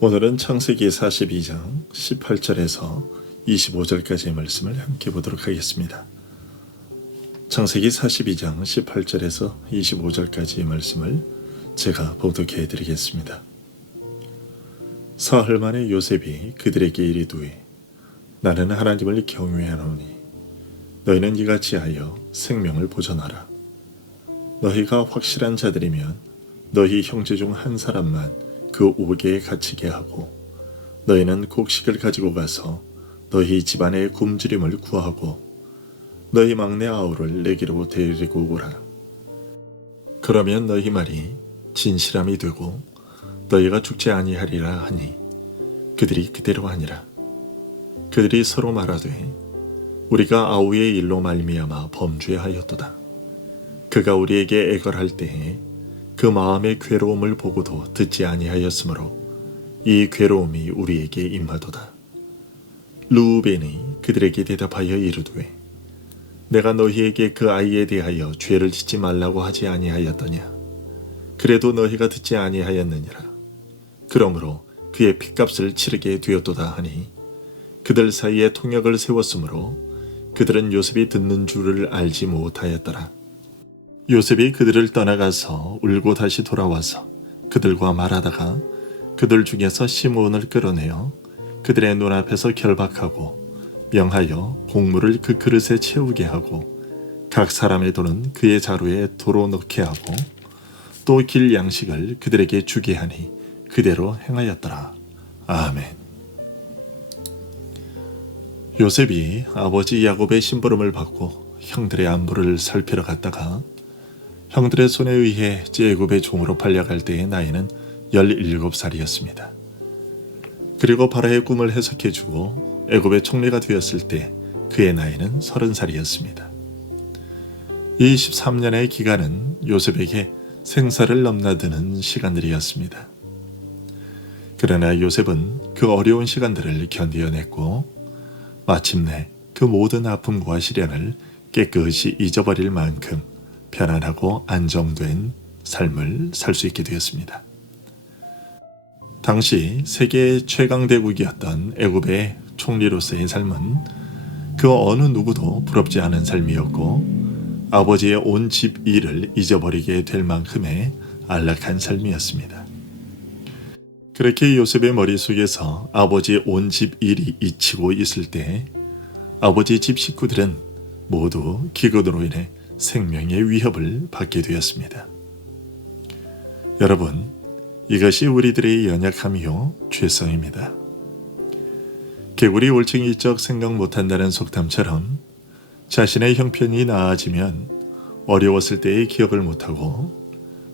오늘은 창세기 42장 18절에서 25절까지의 말씀을 함께 보도록 하겠습니다. 창세기 42장 18절에서 25절까지의 말씀을 제가 봉독해 드리겠습니다. 사흘 만에 요셉이 그들에게 이르되 나는 하나님을 경외하노니 너희는 이같이 하여 생명을 보존하라. 너희가 확실한 자들이면 너희 형제 중 한 사람만 그 옥에 갇히게 하고 너희는 곡식을 가지고 가서 너희 집안의 굶주림을 구하고 너희 막내 아우를 내게로 데리고 오라. 그러면 너희 말이 진실함이 되고 너희가 죽지 아니하리라 하니 그들이 그대로 하니라. 그들이 서로 말하되 우리가 아우의 일로 말미암아 범죄하였도다. 그가 우리에게 애걸할 때에 그 마음의 괴로움을 보고도 듣지 아니하였으므로 이 괴로움이 우리에게 임하도다. 르우벤이 그들에게 대답하여 이르되 내가 너희에게 그 아이에 대하여 죄를 짓지 말라고 하지 아니하였더냐. 그래도 너희가 듣지 아니하였느니라. 그러므로 그의 핏값을 치르게 되었도다 하니 그들 사이에 통역을 세웠으므로 그들은 요셉이 듣는 줄을 알지 못하였더라. 요셉이 그들을 떠나가서 울고 다시 돌아와서 그들과 말하다가 그들 중에서 시므온을 끌어내어 그들의 눈앞에서 결박하고 명하여 곡물을 그 그릇에 채우게 하고 각 사람의 돈은 그의 자루에 도로 넣게 하고 또 길 양식을 그들에게 주게 하니 그대로 행하였더라. 아멘. 요셉이 아버지 야곱의 심부름을 받고 형들의 안부를 살피러 갔다가 형들의 손에 의해 애굽의 종으로 팔려갈 때의 나이는 17살이었습니다. 그리고 바로의 꿈을 해석해주고 애굽의 총리가 되었을 때 그의 나이는 30살이었습니다. 이 13년의 기간은 요셉에게 생사를 넘나드는 시간들이었습니다. 그러나 요셉은 그 어려운 시간들을 견디어냈고 마침내 그 모든 아픔과 시련을 깨끗이 잊어버릴 만큼 편안하고 안정된 삶을 살 수 있게 되었습니다. 당시 세계 최강대국이었던 애굽의 총리로서의 삶은 그 어느 누구도 부럽지 않은 삶이었고 아버지의 온 집 일을 잊어버리게 될 만큼의 안락한 삶이었습니다. 그렇게 요셉의 머릿속에서 아버지의 온 집 일이 잊히고 있을 때 아버지 집 식구들은 모두 기근으로 인해 생명의 위협을 받게 되었습니다. 여러분, 이것이 우리들의 연약함이요 죄성입니다. 개구리 올챙이적 생각 못한다는 속담처럼 자신의 형편이 나아지면 어려웠을 때의 기억을 못하고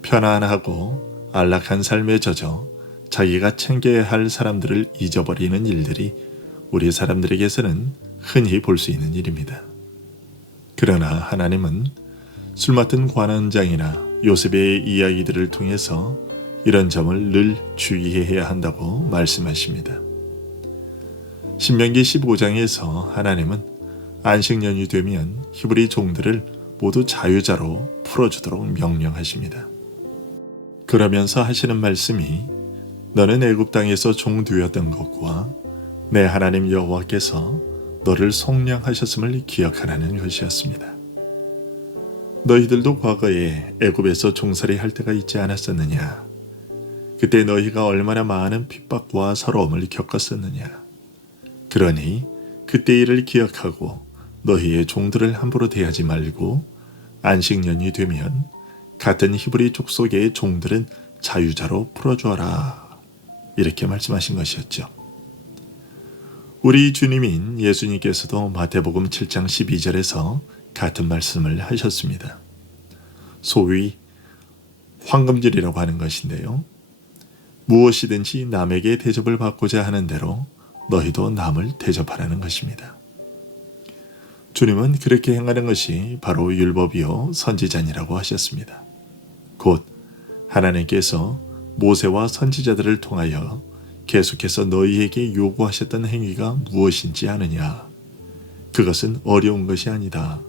편안하고 안락한 삶에 젖어 자기가 챙겨야 할 사람들을 잊어버리는 일들이 우리 사람들에게서는 흔히 볼 수 있는 일입니다. 그러나 하나님은 술 맡은 관원장이나 요셉의 이야기들을 통해서 이런 점을 늘 주의해야 한다고 말씀하십니다. 신명기 15장에서 하나님은 안식년이 되면 히브리 종들을 모두 자유자로 풀어주도록 명령하십니다. 그러면서 하시는 말씀이 너는 애굽 땅에서 종되었던 것과 내 하나님 여호와께서 너를 속량하셨음을 기억하라는 것이었습니다. 너희들도 과거에 애굽에서 종살이 할 때가 있지 않았었느냐? 그때 너희가 얼마나 많은 핍박과 서러움을 겪었었느냐? 그러니 그때 일을 기억하고 너희의 종들을 함부로 대하지 말고 안식년이 되면 같은 히브리 족속의 종들은 자유자로 풀어주어라. 이렇게 말씀하신 것이었죠. 우리 주님인 예수님께서도 마태복음 7장 12절에서 같은 말씀을 하셨습니다. 소위 황금줄이라고 하는 것인데요. 무엇이든지 남에게 대접을 받고자 하는 대로 너희도 남을 대접하라는 것입니다. 주님은 그렇게 행하는 것이 바로 율법이요 선지자니라고 하셨습니다. 곧 하나님께서 모세와 선지자들을 통하여 계속해서 너희에게 요구하셨던 행위가 무엇인지 아느냐? 그것은 어려운 것이 아니다.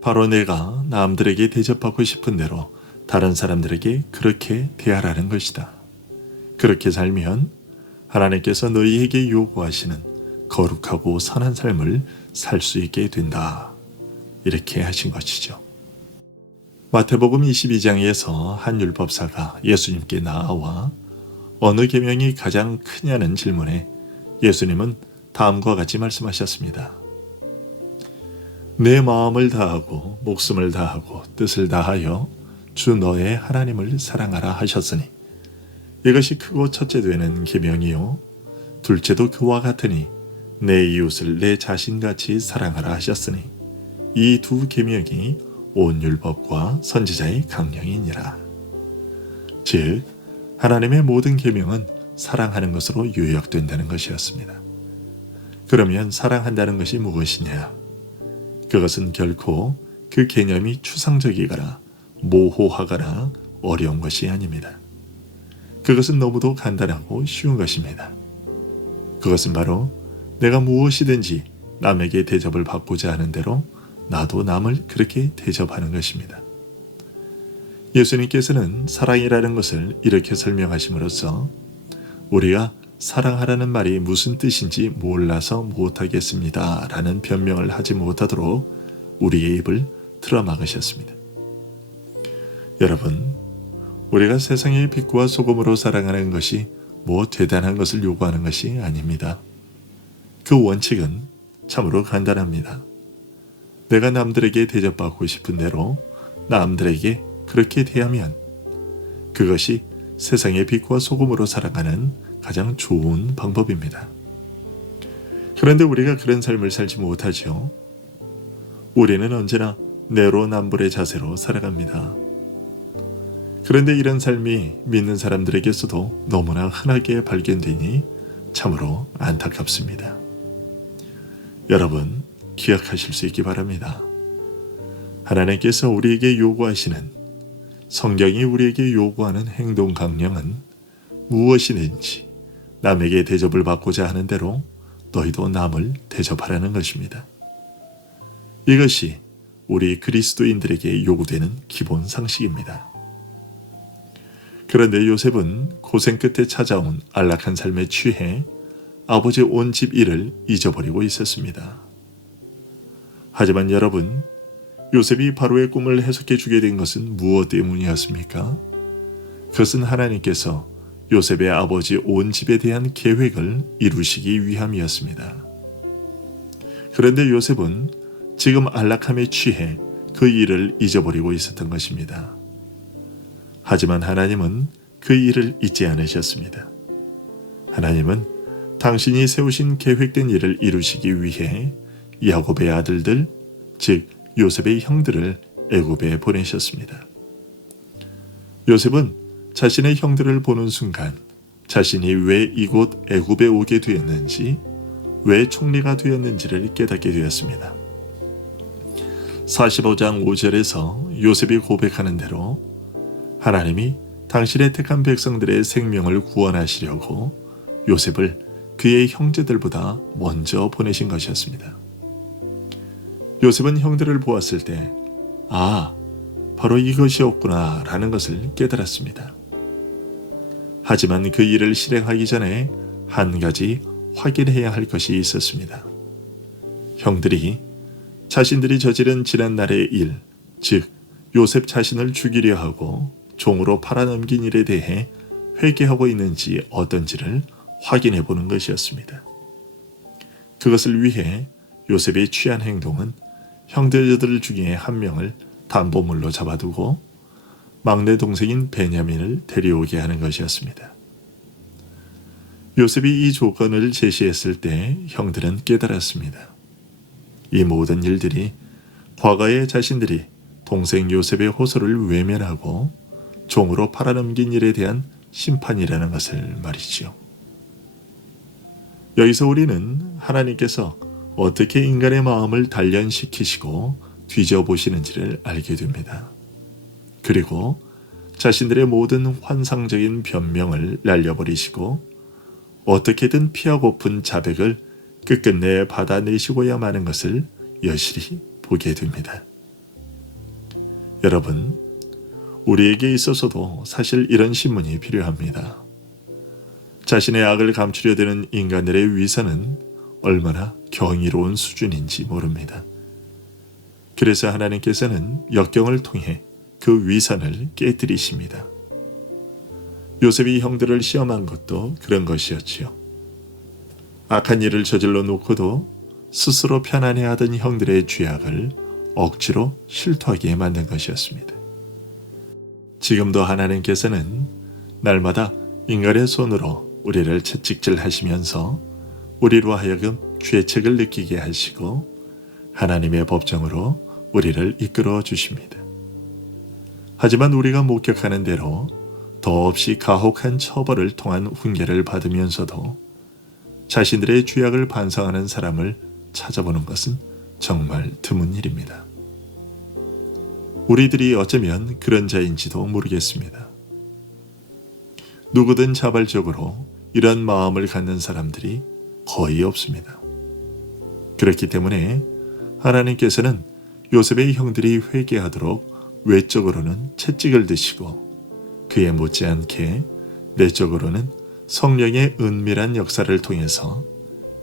바로 내가 남들에게 대접받고 싶은 대로 다른 사람들에게 그렇게 대하라는 것이다. 그렇게 살면 하나님께서 너희에게 요구하시는 거룩하고 선한 삶을 살 수 있게 된다. 이렇게 하신 것이죠. 마태복음 22장에서 한 율법사가 예수님께 나아와 어느 계명이 가장 크냐는 질문에 예수님은 다음과 같이 말씀하셨습니다. 내 마음을 다하고 목숨을 다하고 뜻을 다하여 주 너의 하나님을 사랑하라 하셨으니 이것이 크고 첫째 되는 계명이요 둘째도 그와 같으니 내 이웃을 내 자신같이 사랑하라 하셨으니 이 두 계명이 온 율법과 선지자의 강령이니라. 즉 하나님의 모든 계명은 사랑하는 것으로 요약된다는 것이었습니다. 그러면 사랑한다는 것이 무엇이냐? 그것은 결코 그 개념이 추상적이거나 모호하거나 어려운 것이 아닙니다. 그것은 너무도 간단하고 쉬운 것입니다. 그것은 바로 내가 무엇이든지 남에게 대접을 받고자 하는 대로 나도 남을 그렇게 대접하는 것입니다. 예수님께서는 사랑이라는 것을 이렇게 설명하심으로써 우리가 사랑하라는 말이 무슨 뜻인지 몰라서 못하겠습니다 라는 변명을 하지 못하도록 우리의 입을 틀어막으셨습니다. 여러분, 우리가 세상의 빛과 소금으로 살아가는 것이 뭐 대단한 것을 요구하는 것이 아닙니다. 그 원칙은 참으로 간단합니다. 내가 남들에게 대접받고 싶은 대로 남들에게 그렇게 대하면 그것이 세상의 빛과 소금으로 살아가는 가장 좋은 방법입니다. 그런데 우리가 그런 삶을 살지 못하죠. 우리는 언제나 내로남불의 자세로 살아갑니다. 그런데 이런 삶이 믿는 사람들에게서도 너무나 흔하게 발견되니 참으로 안타깝습니다. 여러분, 기억하실 수 있기 바랍니다. 하나님께서 우리에게 요구하시는 성경이 우리에게 요구하는 행동 강령은 무엇이든지 남에게 대접을 받고자 하는 대로 너희도 남을 대접하라는 것입니다. 이것이 우리 그리스도인들에게 요구되는 기본 상식입니다. 그런데 요셉은 고생 끝에 찾아온 안락한 삶에 취해 아버지 온 집 일을 잊어버리고 있었습니다. 하지만 여러분, 요셉이 바로의 꿈을 해석해 주게 된 것은 무엇 때문이었습니까? 그것은 하나님께서 요셉의 아버지 온 집에 대한 계획을 이루시기 위함이었습니다. 그런데 요셉은 지금 안락함에 취해 그 일을 잊어버리고 있었던 것입니다. 하지만 하나님은 그 일을 잊지 않으셨습니다. 하나님은 당신이 세우신 계획된 일을 이루시기 위해 야곱의 아들들, 즉 요셉의 형들을 애굽에 보내셨습니다. 요셉은 자신의 형들을 보는 순간 자신이 왜 이곳 애굽에 오게 되었는지, 왜 총리가 되었는지를 깨닫게 되었습니다. 45장 5절에서 요셉이 고백하는 대로 하나님이 당신의 택한 백성들의 생명을 구원하시려고 요셉을 그의 형제들보다 먼저 보내신 것이었습니다. 요셉은 형들을 보았을 때 바로 이것이었구나 라는 것을 깨달았습니다. 하지만 그 일을 실행하기 전에 한 가지 확인해야 할 것이 있었습니다. 형들이 자신들이 저지른 지난날의 일, 즉 요셉 자신을 죽이려 하고 종으로 팔아넘긴 일에 대해 회개하고 있는지 어떤지를 확인해 보는 것이었습니다. 그것을 위해 요셉이 취한 행동은 형제들 중에 한 명을 담보물로 잡아두고 막내 동생인 베냐민을 데려오게 하는 것이었습니다. 요셉이 이 조건을 제시했을 때 형들은 깨달았습니다. 이 모든 일들이 과거에 자신들이 동생 요셉의 호소를 외면하고 종으로 팔아넘긴 일에 대한 심판이라는 것을 말이죠. 여기서 우리는 하나님께서 어떻게 인간의 마음을 단련시키시고 뒤져보시는지를 알게 됩니다. 그리고 자신들의 모든 환상적인 변명을 날려버리시고 어떻게든 피하고픈 자백을 끝끝내 받아내시고야 마는 것을 여실히 보게 됩니다. 여러분, 우리에게 있어서도 사실 이런 신문이 필요합니다. 자신의 악을 감추려 드는 인간들의 위선은 얼마나 경이로운 수준인지 모릅니다. 그래서 하나님께서는 역경을 통해 그 위선을 깨뜨리십니다. 요셉이 형들을 시험한 것도 그런 것이었지요. 악한 일을 저질러 놓고도 스스로 편안해하던 형들의 죄악을 억지로 실토하게 만든 것이었습니다. 지금도 하나님께서는 날마다 인간의 손으로 우리를 채찍질하시면서 우리로 하여금 죄책을 느끼게 하시고 하나님의 법정으로 우리를 이끌어 주십니다. 하지만 우리가 목격하는 대로 더없이 가혹한 처벌을 통한 훈계를 받으면서도 자신들의 죄악을 반성하는 사람을 찾아보는 것은 정말 드문 일입니다. 우리들이 어쩌면 그런 자인지도 모르겠습니다. 누구든 자발적으로 이런 마음을 갖는 사람들이 거의 없습니다. 그렇기 때문에 하나님께서는 요셉의 형들이 회개하도록 외적으로는 채찍을 드시고 그에 못지않게 내적으로는 성령의 은밀한 역사를 통해서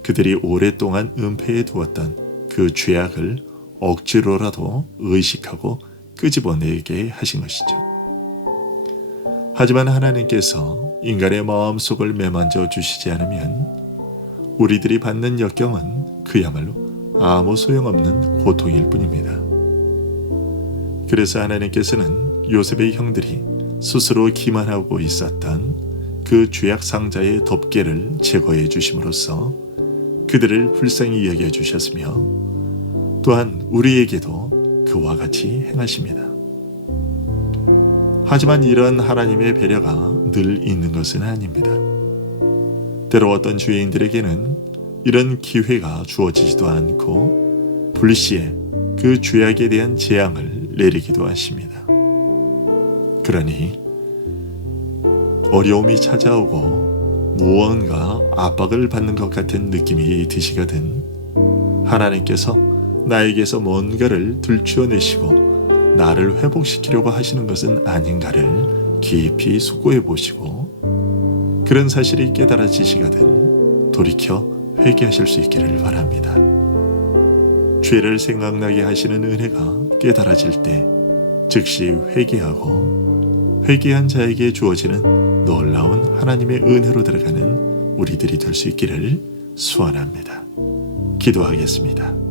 그들이 오랫동안 은폐해 두었던 그 죄악을 억지로라도 의식하고 끄집어내게 하신 것이죠. 하지만 하나님께서 인간의 마음속을 매만져 주시지 않으면 우리들이 받는 역경은 그야말로 아무 소용없는 고통일 뿐입니다. 그래서 하나님께서는 요셉의 형들이 스스로 기만하고 있었던 그 죄악 상자의 덮개를 제거해 주심으로써 그들을 불쌍히 여겨 주셨으며 또한 우리에게도 그와 같이 행하십니다. 하지만 이런 하나님의 배려가 늘 있는 것은 아닙니다. 때로 어떤 죄인들에게는 이런 기회가 주어지지도 않고 불시에 그 죄악에 대한 재앙을 내리기도 하십니다. 그러니 어려움이 찾아오고 무언가 압박을 받는 것 같은 느낌이 드시거든 하나님께서 나에게서 뭔가를 들추어내시고 나를 회복시키려고 하시는 것은 아닌가를 깊이 숙고해 보시고 그런 사실이 깨달아지시거든 돌이켜 회개하실 수 있기를 바랍니다. 죄를 생각나게 하시는 은혜가 깨달아질 때 즉시 회개하고 회개한 자에게 주어지는 놀라운 하나님의 은혜로 들어가는 우리들이 될 수 있기를 소원합니다. 기도하겠습니다.